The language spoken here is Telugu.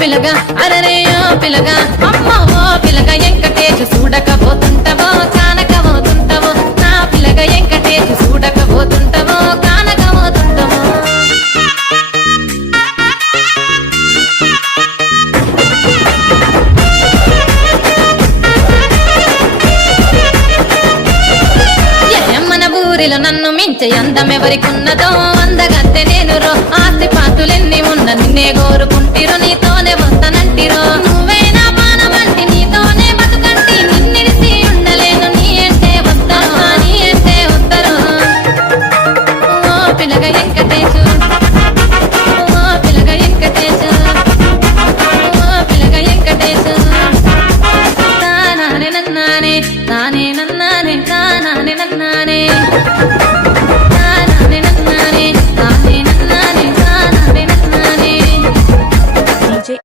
పిలగా అరరే ఓ పిలగా అమ్మ ఓ పిలగా ఎంకటేశు చూడకపోతుంటవో కానకపోతుంటవో నా పిలగా ఎంకటేశు చూడకపోతుంటవో కానకపోతుంటవో మన ఊరిలో నన్ను మించే అందమెవరికున్నదో అందగత్తె నేను రో ఆస్తి పాతులెన్ని ఉన్న నిన్నే కోరుకుంటిరో నీతో